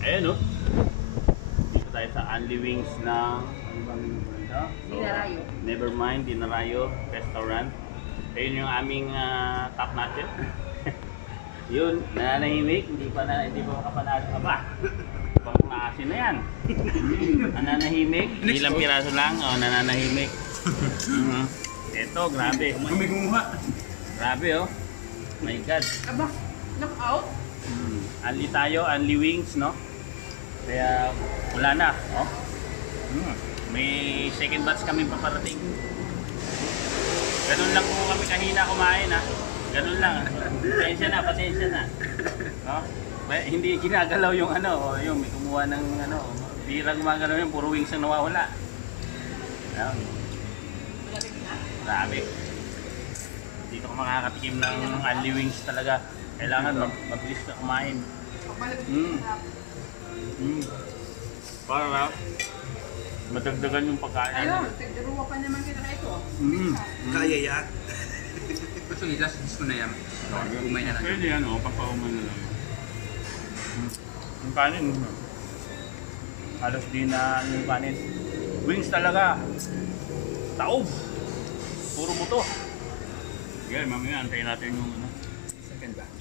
Ayan o. Dito tayo sa Only Wings ng ano bang ito? Dinarayo. Nevermind, Dinarayo Restaurant. Ayun yung aming top natin. Yun, nananahimik, hindi pa makapanalo ka ba? Pang naasin na yan. Nananahimik, ilang piraso lang, nananahimik. Ito, grabe. May kumuha. Grabe oh. My God. Aba, knock-out? Only tayo, only wings, no? Kaya wala na, oh. May second batch kami paparating. Ganun lang po kami kahina kumain, ha? Ganun lang. Pasensya na. No? Hindi ginagalaw yung ano, yung may kumuha ng ano, bira gumagalaw yun, puro wings ang nawawala. Ayan. Grabe. Dito ka makakatikim ng only wings talaga. Kailangan mabilis ka kumain. Para madagdagan yung pagkain. Ayun, tigduruwa pa naman kita na ito. Kaya yan. Gusto nyo, last dish ko na yan. Umay na lang. Pwede yan, pampaumay na lang. Yung kanin, halos di na yung kanin. Wings talaga. Taob. Puro buto. Sige, mamaya antayin natin yung ano.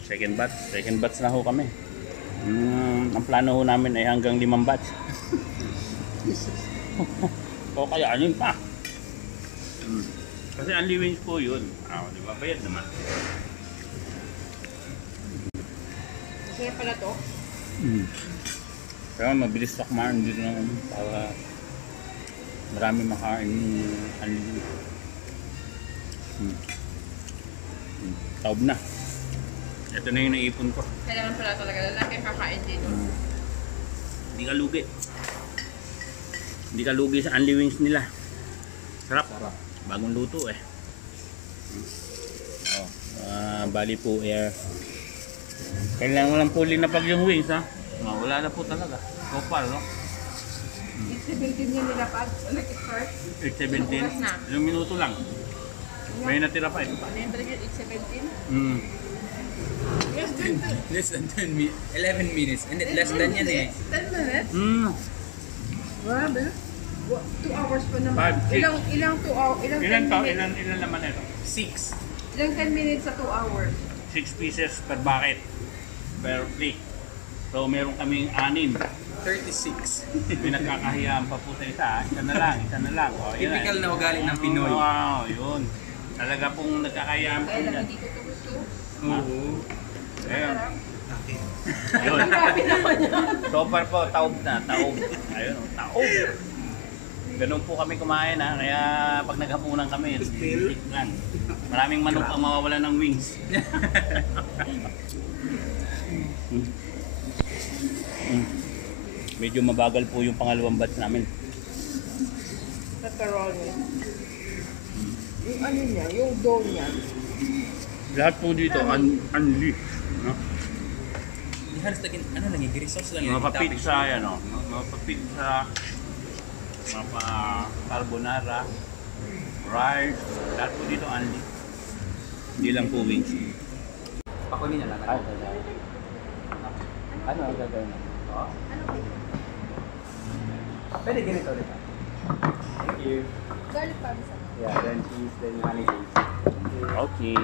Second batch. Second batch na ho kami. Ang plano ho namin ay hanggang 5 batch. O kaya anin pa. Kasi only wings po yun. Di ba? Bayad naman. Masaya pala to. Kaya mabilis sa kumain dito na para marami makain only wings. Taob na. Ito na yung naipon ko. Kailangan pala talaga lalaki kakain dito. Hindi ka lugi. Hindi ka lugi sa only wings nila. Sarap. Bagong luto eh. Bali po air. Kailangan lang po linapag yung wings ha. Wala na po talaga. Kopal no? 8:17 niya nila pag nag-start. 8:17. Ilang minuto lang. May natira pa eh. Ano yung talaga 8:17? Less than 10 minutes. 11 minutes. And less than yan eh. 10 minutes? Grabe. 2 hours pa naman. 5, 6. Ilang 2 hours? Ilan to? Ilan naman ito? 6. Ilang 10 minutes sa 2 hours? 6 pieces per bucket. Per plate. So meron kaming 6. 36. May nagkakahiyaan pa po sa isa. Isa na lang. Typical na ugali ng Pinoy. Wow, yun. Talaga pong nagkakahiyaan po Kailan yan. hindi ko ito gusto? Oo. Ayun. Yun. Grabe naman yan. So far po, taob na. Taob. Ayun, taob. Ganun po kami kumain ha. Kaya pag naghapunan kami, stick lang. Maraming manok ang mawawala ng wings. Medyo mabagal po yung pangalawang batch namin. Pepperoni. Yung ano niya, yung dough niya. Lahat po dito, unli. No? Di halos laging, ano lang yung gris sauce lang yun. Mga pizza yan o. Mga pizza, mga carbonara, rice, lahat po dito unli. Hindi lang po wings. Pakunin na lang. Ano ang gagawin natin? Pwede ganito ulit. Thank you. Garlic parmesan. Yeah, then cheese, then honey cheese. Okay.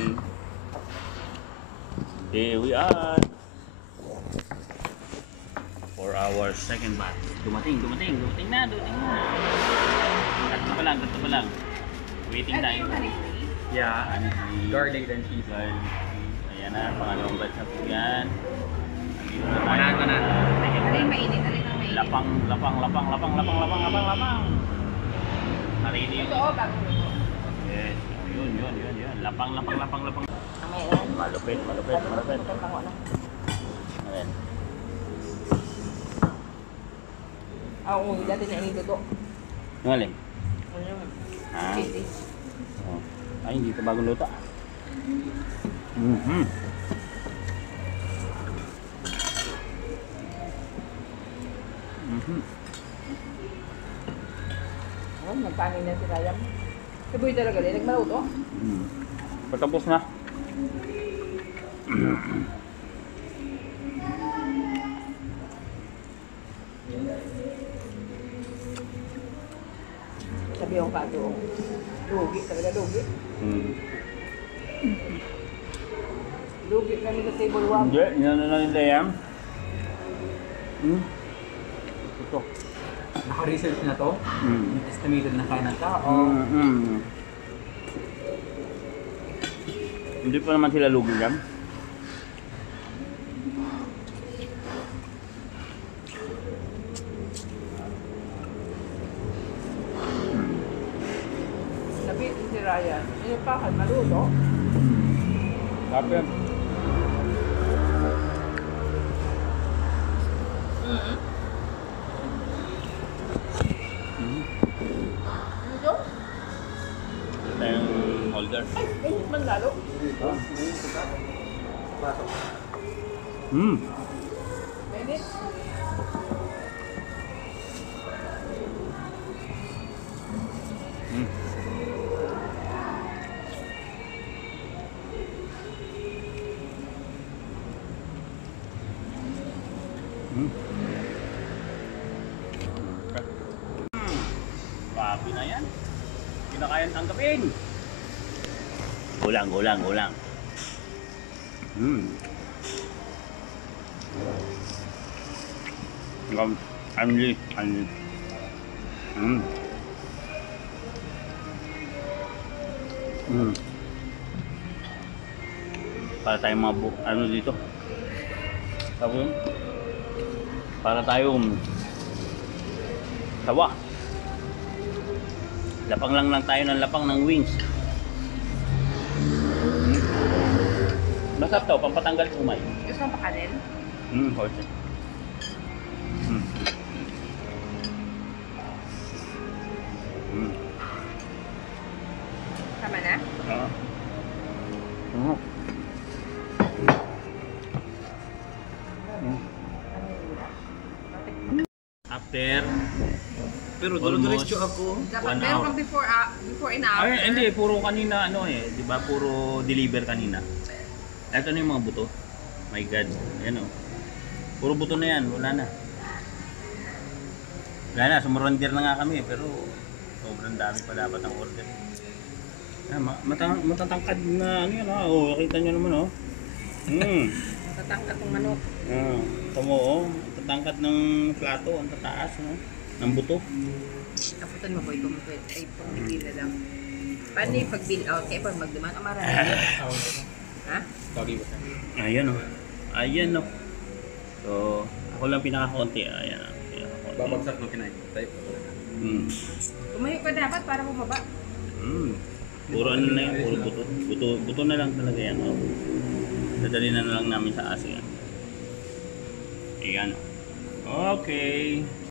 Here we are. For our second batch. Dumating na. Tatlo pa lang. Waiting Ano time. yung honey cheese? Yeah, garlic then cheese. Ayan na, pangalawang batch na po yan. Nandito na tayo. Manahan mo na. Alin mainit? Alin ang mainit? Lapang. Narini yun. Ito o, bago luto. Yes. Yun. Lapang. Kamay yan. Malupit. Ako na. Ayan. Oo, dati na iniluto. Yung alin? Ano yun? Ah. Chili. Oh. Ay, hindi ito bagong luto. Nagpanin na si Ryan. Saboy talaga rin. Nagmaluto? Patapos na. yung kato. Lugi, talaga lugi. Hmm. Lugi kami sa table one. Hindi, inano na nila yan. Hmm. Ito. Naka-research na to. Hmm. Estimated na kaya ng tao. Hindi pa naman sila lugi yan. Sabi si Ryan, yung pakal maluto. Sabi. Ano to? Ito yung holder. Ay, mainit man lalo. Hmm. Mainit. Hmm. Hmm. Papi na yan. Hindi na kayang tanggapin. Gulang, gulang, gulang. Anli. Para tayong mga ano dito. Tapos yun. Para tayong sawa. Lapang lang tayo ng lapang ng wings. Masarap to, pampatanggal umay. Gusto mo pa kanin? Horse. Tama na? After Pero Almost. dulo-diretso ako. Dapat 1 meron hour. kang before and after. Ay, hindi, puro kanina ano eh, 'di ba? Puro deliver kanina. Ito na yung mga buto. My God. Ayan oh. Puro buto na 'yan, wala na. Wala na, sumurrender na nga kami pero sobrang dami pa dapat ang order. Ah, matatangkad na ano yan ah. Oh, nakita niyo naman oh. Tatangkat ng manok. Ah, tamo oh. Tatangkad ng plato, ang tataas no. Ng buto. Kaputan mo ko ito. Ay, pang-bigil na lang. Paano yung pag-bill out? Kaya pag magduman, marami. Ha? Sorry ba? Ayan oh. Ayan oh. So, ako lang pinakakonti. Ayan oh. Pinakakonti. Babagsak ng kinain. Type. Tumayo ka dapat para bumaba. Puro ano na yan, puro buto. Buto na lang talaga yan. Oh. Dadali na lang namin sa ASEAN. Ayan. Okay.